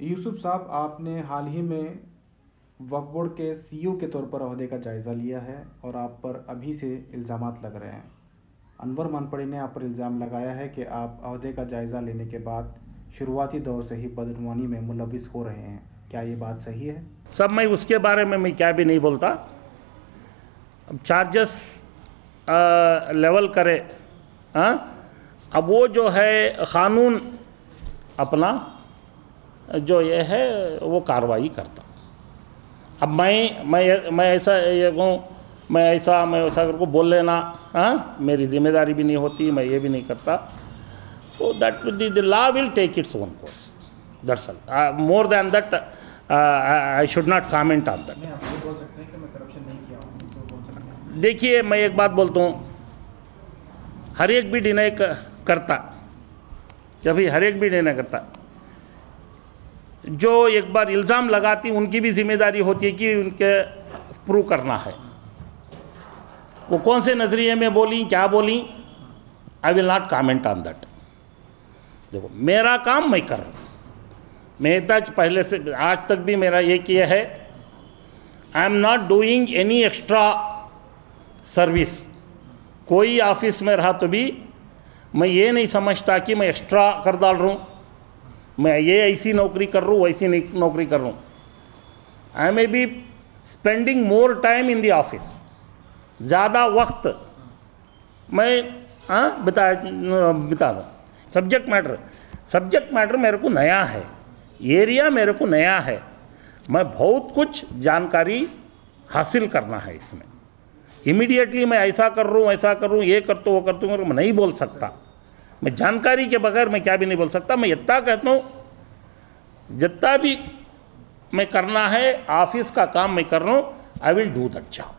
यूसुफ साहब, आपने हाल ही में वक्फ बोर्ड के सीईओ के तौर पर ओहदे का जायज़ा लिया है और आप पर अभी से इल्ज़ामात लग रहे हैं। अनवर मानपड़ी ने आप पर इल्ज़ाम लगाया है कि आप ओहदे का जायज़ा लेने के बाद शुरुआती दौर से ही बदगुमानी में मुलविस हो रहे हैं। क्या ये बात सही है? सब मैं उसके बारे में मैं क्या भी नहीं बोलता। अब चार्जेस लेवल करे, अब वो जो है क़ानून अपना जो ये है वो कार्रवाई करता। अब मैं ऐसा ये कहूँ, मैं ऐसा करके बोल लेना, मेरी जिम्मेदारी भी नहीं होती, मैं ये भी नहीं करता। तो that the law will take its own course. That's all. More than that I should not comment on that. बोल सकते हैं कि मैं करप्शन नहीं किया हूँ, तो बोल सकते हैं। देखिए, मैं एक बात बोलता हूँ, हर एक भी डिनाई करता, कभी हर एक भी डिनाई करता। जो एक बार इल्ज़ाम लगाती उनकी भी जिम्मेदारी होती है कि उनके प्रूव करना है। वो कौन से नज़रिए में बोली, क्या बोली, I will not comment on that. देखो, मेरा काम मैं कर रहा हूँ। मैं पहले से आज तक भी मेरा ये किया है, I am not doing any extra service. कोई ऑफिस में रहा तो भी मैं ये नहीं समझता कि मैं एक्स्ट्रा कर डाल रहा हूँ, मैं ये ऐसी नौकरी कर रहा हूँ, वैसी नौकरी कर रहा हूँ। I may be spending more time in the office, ज़्यादा वक्त मैं बिता दूँ। सब्जेक्ट मैटर मेरे को नया है, एरिया मेरे को नया है, मैं बहुत कुछ जानकारी हासिल करना है इसमें। इमीडिएटली मैं ऐसा कर रहा हूँ, ऐसा कर रहा हूँ, ये करता हूँ, वो करता हूँ, मैं नहीं बोल सकता। मैं जानकारी के बगैर मैं क्या भी नहीं बोल सकता। मैं इतना कहता हूँ, जितना भी मैं करना है ऑफिस का काम मैं कर रहा हूँ, I will do that job.